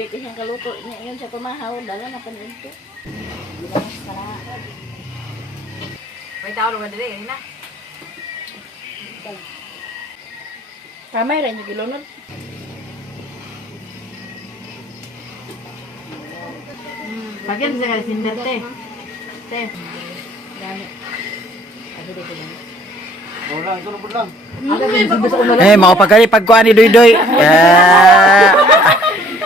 Pwede siyang kaluto. Ngayon siya kumahaw. Dala na pa nito. Bilangas ka na. May tao naman din eh, na. Kamay rin yung gilunod. Bagyan sa kalisindan, te. Te. Dami. Abi dito lang. Wala, ito na lang. Eh, mga pagkali pagkuhan ni Doy-Doy. Yeah.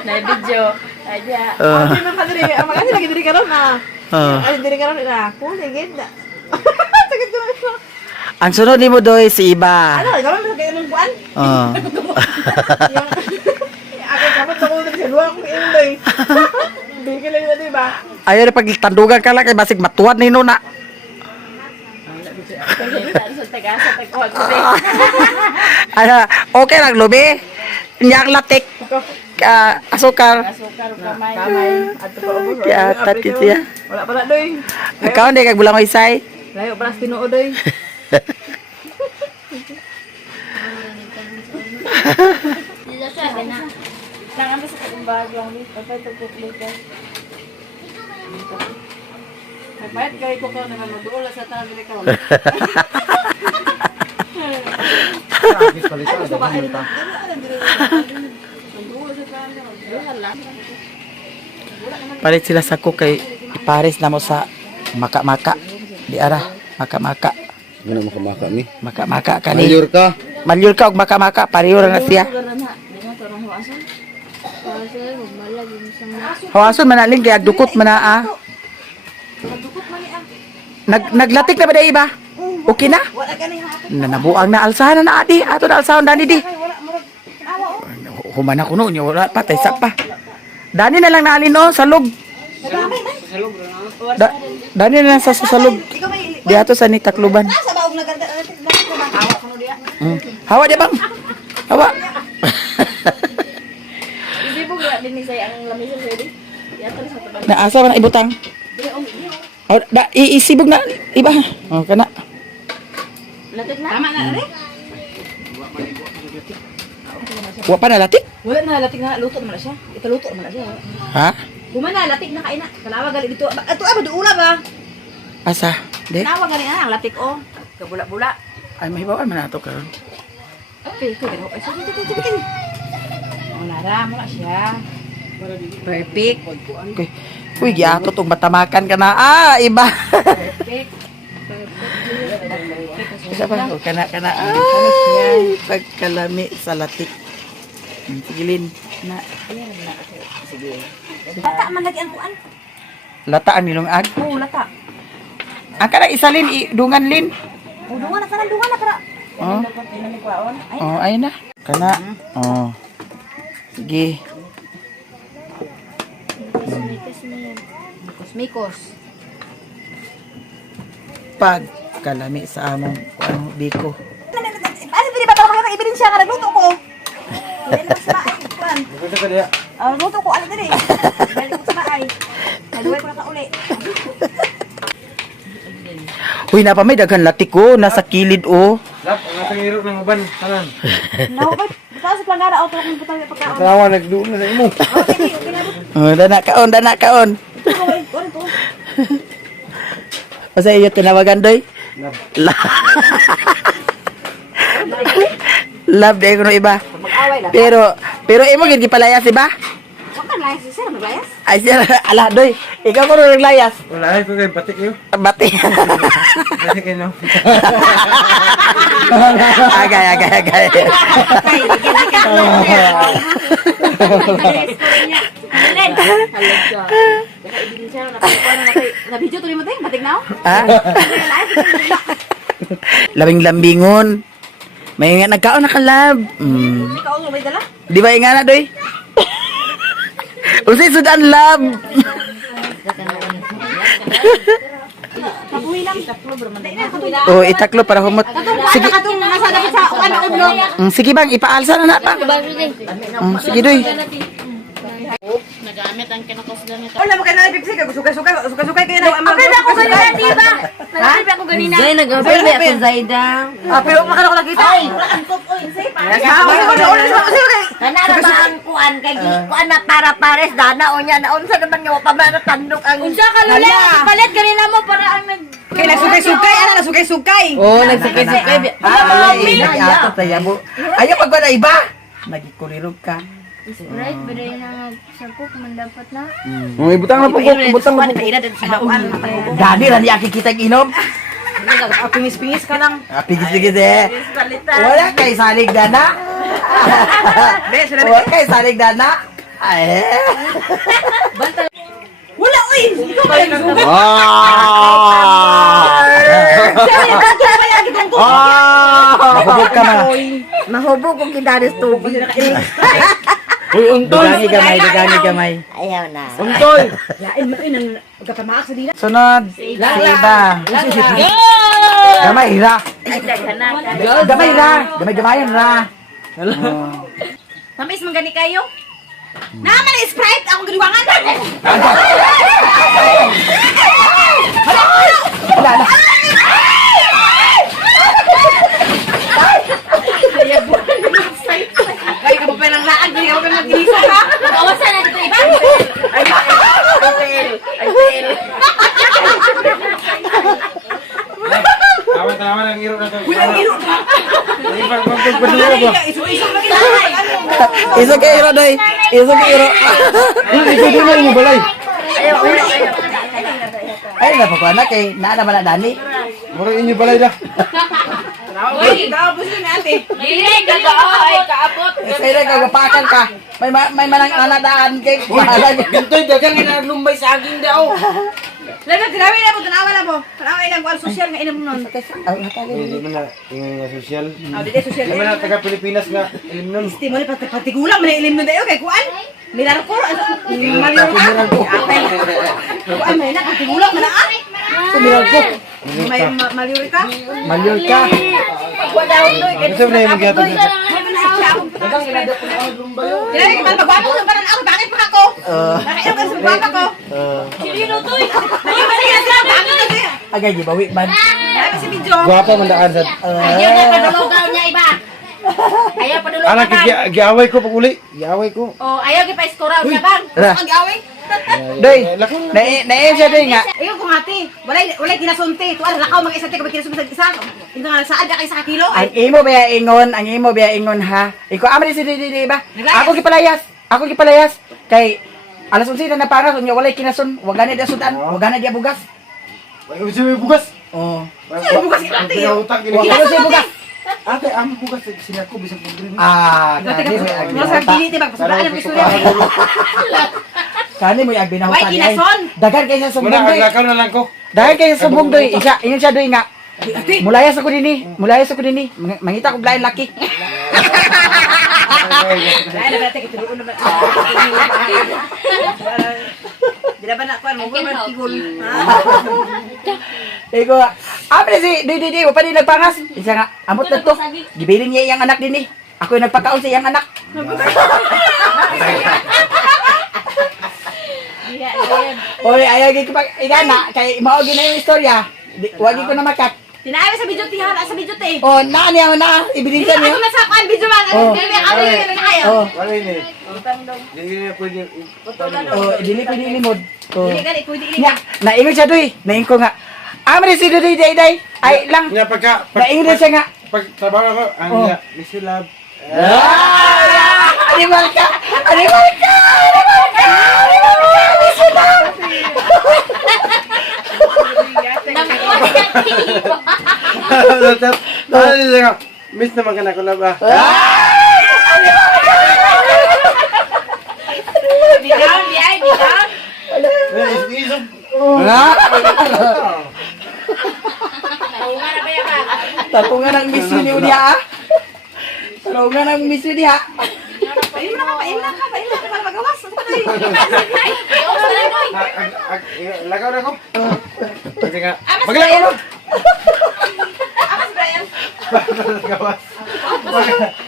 Na-video. Aja. Ay, makasi lagi diri karon na. Oh. Ay, diri karon na. Kuligid na. Sakit ko na. Ang sunod ni mo, Doy, si Iba. Ano, ikaw lang kay anong buwan? Oh. Yung ako kapag sa ulo sa luwang ko inday. Bigil lang na, di ba? Ayaw na pagtandugan ka lang kay basig matuwad ni Nuna. Sa taga, sa tagkuhan ko din. Ano, okay lang, Lubi. Nyak latik. Asukar. Asukar, kamay. Kamay. Ato pa ubos. Kaya tatit siya. Wala pala doy. Ikaw hindi kag bulang isay. Layo para sa tinuod doy. Dito siya, na. Langan pa sa kagumbag lang dito. Papay tugtog ka. Kapayat kay ko ka na maduol sa tanan diri karon. Agis palitan, ada multa. Palit sila sa cook kay ipares na mo sa maka-maka. Di ara, maka-maka. Ano makamaka mi? Maka-maka kani. Mayor ka? Malyur ka og maka-maka, pareho ra na siya. Hawason man aling kay dukot man na. Naglatik na ba day iba? Okay na? Wala ka na hapon. Nabuang na alsahan na adi. Ato na alsahan dani di. Wala mo awa. Humana kuno nya wala pa tay sak pa. Dani na lang naalin oh, salog. Dani na lang sa salog. Ikaw may Di ato sa ni Takluban. sa baog nagarga hawa kuno diya. Hawa di bang? Hawa. Hindi po kaya din ni say ang lamisan ready. Yata sa tabang. Naasa man ibutang. Oh, da iisibog na iba. Oh, kana. Latik na. Tama na rin. Wa pa na latik? Wala na latik na luto naman na siya. Ito luto naman na siya. Ha? Gumana latik na kaina. Kalawa gali dito. Ato ba duula ba? Asa? De? Nawa gali na ang latik oh. Kabula-bula. Ay mahibawan man ato karon. Okay, ko din. Ay, sige. Oh, nara mo na siya. Perfect. Okay. Uy, giato tong matamakan ka na. Iba. Perfect. Isa pa oh, kana. Ay, pagkalami sa latik. Sigilin na. Sige. Lata man lagi ang kuan. Lata ang nilong ag. Oo, lata. Ang kana isalin dungan lin. Oh, dungan na para. Oh. Ini kuaon. Ay, Oh, ay na. Kana. Oh. Sige. mikos. Pagkalami sa among biko. Ano pili ba para makita ebidensya nga nagluto ko? Yan mas maay kuan. Ito ka diya. Luto ko ano diri. Balik ko sa maay. Naduway ko na ka uli. Uy, na pa may daghan latik ko nasa kilid oh. Lap, ang atang iro ng uban, tanan. Nawa sa plangara auto kung butang pagkaon. Kawa nagduon na sa imo. Okay na. Oh, dana kaon. Kuan to. Basta iyo tinawagan doy. Lap. Love day ko no iba. Mag-away lang. Pero imo gid gipalayas iba. Wag ka layas sir, maglayas. Ay siya ala doy. Ikaw ko ro naglayas. Wala ay ko kay batik yo. Bati. Batik no. Agay. Ay, digyan ka ko. Len. Halag ka. Baka ebidensya Na video tuloy mo tayo, batik na ako. Ha? Labing-lambingon. May nga nagkaon na kalab. Ikaw may dala? Di ba nga na doy? Unsay sudan lab. Kapuhi lang. Oh, itaklo para humot. Sige. Katong nasa dapat sa ano udlo. Sige bang, ipaalsa na bang. Sige doy. Nagamit ang kinakosdan nito. Wala mo kayo na pipsi ka suka-suka kayo na. Okay na ako sa di ba? Nalipay ako ganina. Zay, nag-apel ba ako Zayda? Pero makala ko lagi sa. Ay, ang top oy, say pa. Kanara ba ang kuan kay kuan na para pares dana o nya na unsa naman nga pa ba tandok ang Unsa ka lula? Palit ganina mo para ang nag Kaya nagsugay-sugay, ana nagsugay-sugay. Oh, nagsakit-sakit. Ato tayo mo. Ayaw pag na iba. Nagikulirog ka. Right, biray na sagkok man dapat na. May butang na po. Butang na po. Gani ra niya kikita inom. Pingis-pingis ka lang. Pigis-pigis eh. Wala kay salig dana. Wala kay salig dana. Ay. Wala, uy! Ikaw ba yung sugat? Mahubog ka na. mahubog kung kindaris tubig. Uy, untoy. Dagani gamay. Ayaw na. Untoy. Lain mo rin ang magkapamaak sa dila. Sunod. Iba. Gamay ra. Gamay ra. Gamay-gamayan ra. Tamis man gani kayo? Naman na Sprite! Akong galiwangan! Wala na. Kaya ka pa pa ng laan, kaya ka pa pa mag-iisa ha? Kawasan na dito iba. Tawa-tawa lang iro na to. Kulang ilo ka! Ibang magpagpadula ba? Iso-iso lagi na! Iso kay iro day. Iso kay iro. Ikaw din na yung balay. Ay na pa na kay naa naman na dani. Mura inyo balay dah. Uy, tapos yun ate! Dili ka ay kaabot. Sige ka gapakan ka. May manang anadaan kay kuhalan. Untoy, dagang inalumbay sa aging daw. Lagat, tinawi na po, tanawa na po. Tanawa ilang kuwan social nga inam nun. Hindi mo na ingay nga social. Di social. Hindi mo na taga Pilipinas nga ilim nun. Di mo patigulang, manilim nun dayo kay kuwan. Milar ko, maliw ka. Kuwan, may na, patigulang, manaan. Sumiral ko. May maliw ka. Malyol ka. Gusto mo na yung magyatag dito. Tinawi ka man, pagwapo sa banan ako, bakit pa ako? Nakainom ka sa pagwapa ko. Sino to? Bakit ba sige sila, bakit ka kaya? Agay di bawi man. Nakainom si Bidyo. Gwapa man daan sa... Ayaw na padulugaw niya iba. Ayaw padulugaw Anak, bang. giaway ko pag uli. Giaway ko. Oh, ayaw gipa-iskoraw niya bang. Ra. Mag-away. Day. Laki na. Naiin siya day nga. Ayaw kung ate, walay kinasunti. Tuwan, lakaw mga isa, teka, kinasunti sa isa. Ito nga, saan ka isa kilo? Ang imo ba ingon ha. Iko amri si di ba? Ako gipalayas. Kay alas 11 na naparas unya walay kinason, wagana dia sudan, wagana dia bugas. Ay, gusto mo yung bugas. Oh. bugas si ate? Utak gini. Wala siya bugas. Ate, ang bugas sinako bisag pagdrin. Kani mo ag Mga sa gili, diba? Pasudaan ang istorya. Kani mo ag binahutan. Why kinason? Dagan kay sa sumbong Muna, doy. aglakaw na lang ko. Dagan kay sa sumbong doy. Isa, ingon siya doy nga. Mulayas ako dinhi. Mangita ko lain laki. Dahil na natin, ituloy na ba? Di na ba na, kuwan, mo ba tigol? Iko, amri si di wa pa din nagpangas. Isa nga, amot na to. Gibilin niya iyang anak dinhi. Ako yung nagpakaon sa iyang anak. Oy, ayaw gi pa igana kay mao gi na yung istorya. Wagi ko na makat. Tinaawi sa video tihan, sa video te. Oh, na niya na ibigay Ano niyo. na sa kuwan, video man. Oh. Ano yung kayo? Oh, Wala yun eh. Hindi na pwede. oh, dili pwede limod. Oh. Hindi ka, pwede Nya, naingon siya doy. Naingon ko nga. Amri si doy day. Ay lang. Nga pagka... Naingon siya nga. Pag trabaho ako, ang Oh. nga, miss you love. Animal ka! Miss naman ka na ko love ah. Bigaw, bigaw. Isog. Taungan na ba yan ba? Tatungan ang miss ni Udia. Tatungan ang miss ni Udia. Paim na ka para magawas. Ano ka doy? Ayaw sa lang doy. Lagaw na ko. Kasi nga, Amas maglagaw. Amas Brian. Lagawas.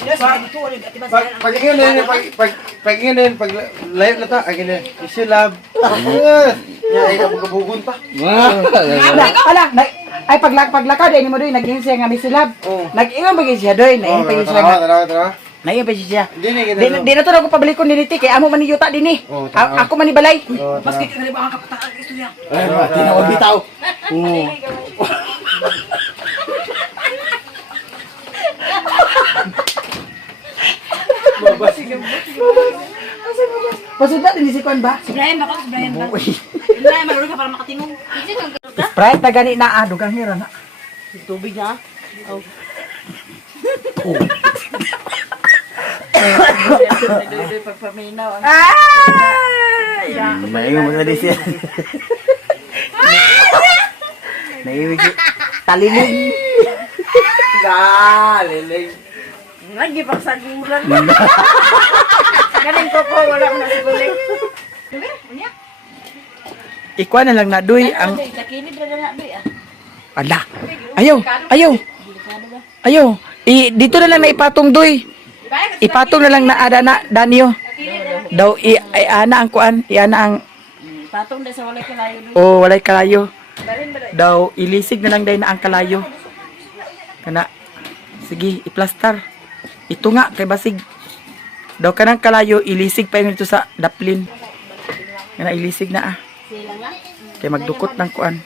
Yes, dito ulit. Atiba sa Pag ingin na yun, pag ingin na yun, pag live na ta, ay gini, miss you love. Yes. Yan ay kabugabugon pa. Ala, Ay paglakaw din mo doy nag-ingon siya nga misilab. Oo. Nag-ingon ba siya doy, na pa siya. Tara. Nayon pa siya. Dili Di na to ako pabalikon diniti kay amo man ni yuta dinhi. Oo, tama. Ako man ni balay. Maski ka ba ang kapataan istorya. Ay, tinawag bitaw. Oo. Pasunda din si Kwan ba? Si Brian ba? Si Brian ba? Uy. Brian, marunong ka para makatingog. Sprite na gani na dugang hira na. Tubig na. Oh. Doy pagpaminaw. Maingay mo na di siya. Naiwig. Talinig. Galiling. Lagi pagsaging mo lang. Kaning koko wala mo na siguling. Ikuha na lang na doy ang Takinid ra na doy ah. ala. Ayaw. Dito na lang na ipatong doy. Ipatong na lang na ada na Danyo. Daw ana ang kuan, ana ang Patong na sa walay kalayo doy. walay kalayo. Daw ilisig na lang day na ang kalayo. Kana sige, iplastar. Ito nga kay basig. Daw kanang kalayo ilisig pa yun ito sa daplin. Kana ilisig na ah. Kay magdukot ng kuan.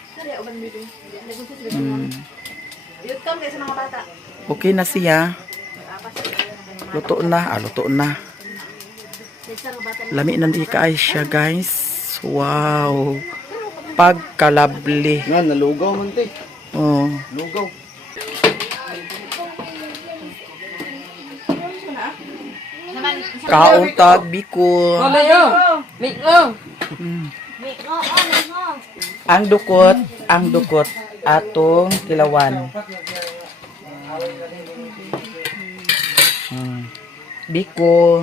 Okay na siya. Luto na. Luto na. Lami na di kaay siya guys. Wow. Pagkalabli. Nga, nalugaw man te. Oh. Lugaw. Kauntag biko. Ang dukot atong kilawan. Biko.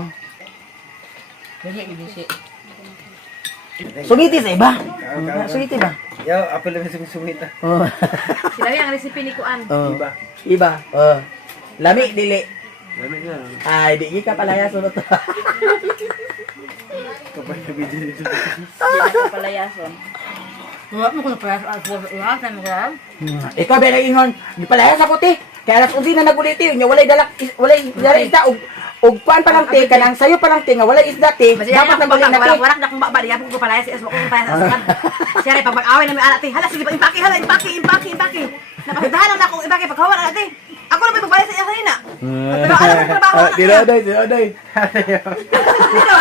Sumiti sa iba. Sumiti ba? Yo, apel lang sa sumita. Oh. Sila ang recipe ni Kuan. Oh. Iba. Oh. Lami dili. Lamig na. Ay, di ka palaya sulot. Kapag nabidyo dito. Palayason. Wala mo ko na para sa ulan sa mga. Ikaw ba ingon, di palaya sa puti. Kaya alas 11 na naguliti, nya walay dala isda og kuan pa lang ti kanang sayo pa lang ti nga walay isda ti. Dapat nang balik na ti. Warak na kung babali ako ko palaya si Esmo ko palaya sa asakan. Siya rin pag mag-away na may anak ti. Hala sige impaki. Napagdahan na ako impaki pagkawan anak ti. Ako na may magbayad sa iya kanina. Pero alam mo trabaho na. Dinoday. Pero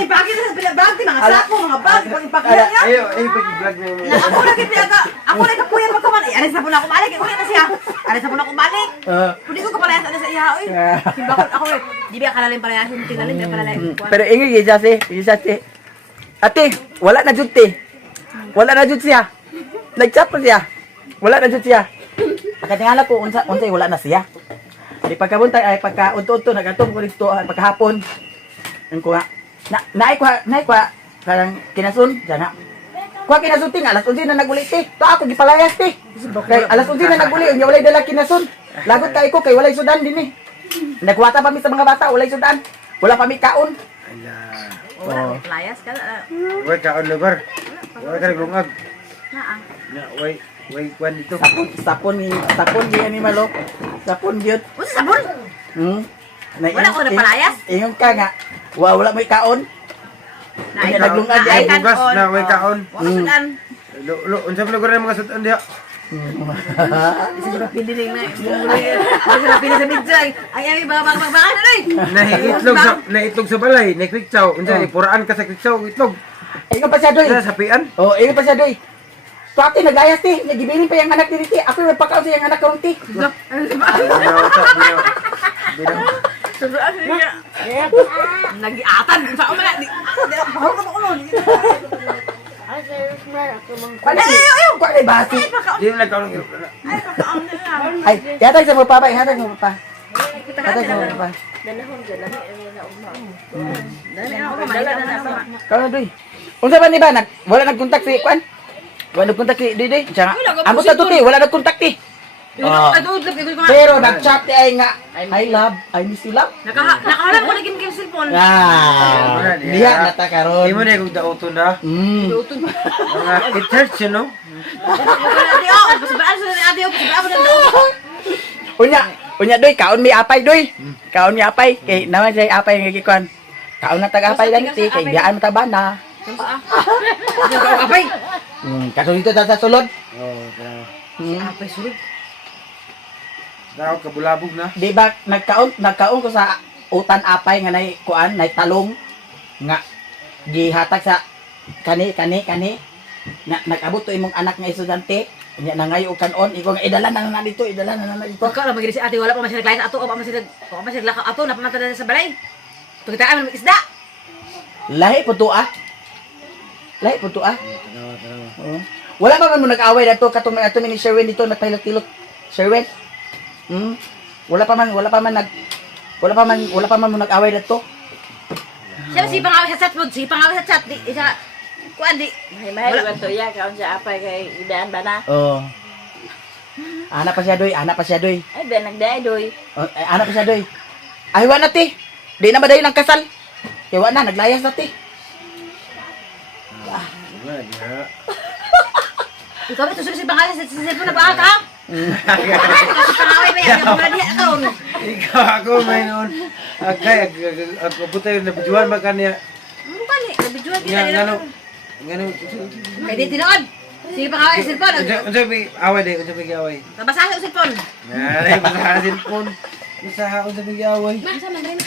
impaki na sa bag ti mga sako mga bag pag impaki na niya. Ayo, pag-vlog mo. Ako na kipinaga. Ako na kapuyan magkaman. Alis na po na ako balik. Uwi na siya. Alis na po na ako balik. Hindi ko kapalaya sa iya oy. Simbakot ako eh. Di ba kalalim palayasin tinalim na palaya. Pero ingi gyud Ate, wala na jud ti. Wala na jud siya. Nag-chat pa siya. Wala na jud siya. Pagkatingala ko unsay wala na siya. Di pagkabuntay ay pagka-udto nagatong ko dito pagkahapon. Ang ko nga naay ko karang kinasun jana. Kuha kinasun ting alas 11 na nagulit ti. To ako gipalayas ti. Kay alas 11 na naguli unya walay dala kinasun. Lagot kay ko kay walay sudan dinhi. Nagwata pa mi sa mga bata walay sudan. Wala pa mi kaon. Ala. Wala palayas ka. Way kaon lugar. Way ka naglungag. Naa. Way kwan dito. Sapon ni malo. Sapon gyud. Usa sabon. Wala ko na palayas. Ingon ka nga. Wala may kaon. Naay naglungag Ay, bugas na way kaon. Wala sudan. Unsa man lugar na mga sudan diha? Pindiling na. Wala pila sa midjay. Ay bang ay. Naitlog sa balay, na quick chow. Unsa puraan ka sa quick chow itlog. Ingon pa siya doy. Sa sapian. Oh, ingon pa siya doy. So ate naglayas ti, nagibilin pa yung anak ni ti. Ako yung nagpakaon sa yung anak karon ti. Nagiatan sa umala. Bahol ka ulo. Ayaw, kuha kay basi. Di na nagkaon. Ay, yatag sa mga papa, yatag sa mga papa. Yatag sa mga papa. Kau na doy. Unsa ba ni ba wala nagkontak si Kwan? Wala nagkontak si Doy. Siya nga. Ambot na to ti, wala nagkontak ti. Pero nag-chat ti ay nga, I love, I miss you love. Nakaharap ko na game cellphone. Diha nata karon. Di mo na kung dauton na. Mga it hurts, you know? Di ako, Sobrang sa ate ko, sobrang mo nagdaog. Unya doy, kaon mi apay doy. Kaon mi apay kay naman siya apay nga gikuan. Kaon na tag-apay lang ti kay biyaan mo tabana. Hindi ko kapay. Kaso dito sa sulod. Oh, kaya. Apay sulod. Daw kabulabog na. Di ba nagkaon ko sa utan apay nga nay kuan, nay talong nga gihatag sa kani nga nag-abot to imong anak nga estudyante. Nya nangayo og kanon, iko nga idala na dito. Pagka lang magiging si ate, wala pa man siya naglayas ato, o pa man siya naglakaw ato, napamata na sa balay. Tukitaan mo ng isda. Lahi po to ah. Oo. Wala pa man mo nag-away dito katong ato ni Sherwin dito nagpahilot-hilot. Sherwin. Wala pa man mo nag-away dito. Siya sipang away sa chat, di isa kuan di. Mahay wato ya kaon sa apay kay idaan ba na? Oo. Ana pa siya doy. Ay ben nagday doy. Ana pa siya doy. Ay wa na ti. Di na madayon ang kasal. Kaya wa na naglayas na ti. Wala diha. Ikaw ito sulit sipang away sa cellphone na ba ka? Sipang away ba yan? Yung mga diha kaon. Ikaw ako may noon. Agay ako butay na bijuan ba kanya. Bali, nabidyoan kita Nga nila. ngano. Kaya di tinood. Sige pa away sa cellphone. Unsa bi away day, unsa bi away. Nabasahin ko cellphone. Nay, basahan cellphone. Usaha unsa bi away. Masa man rin.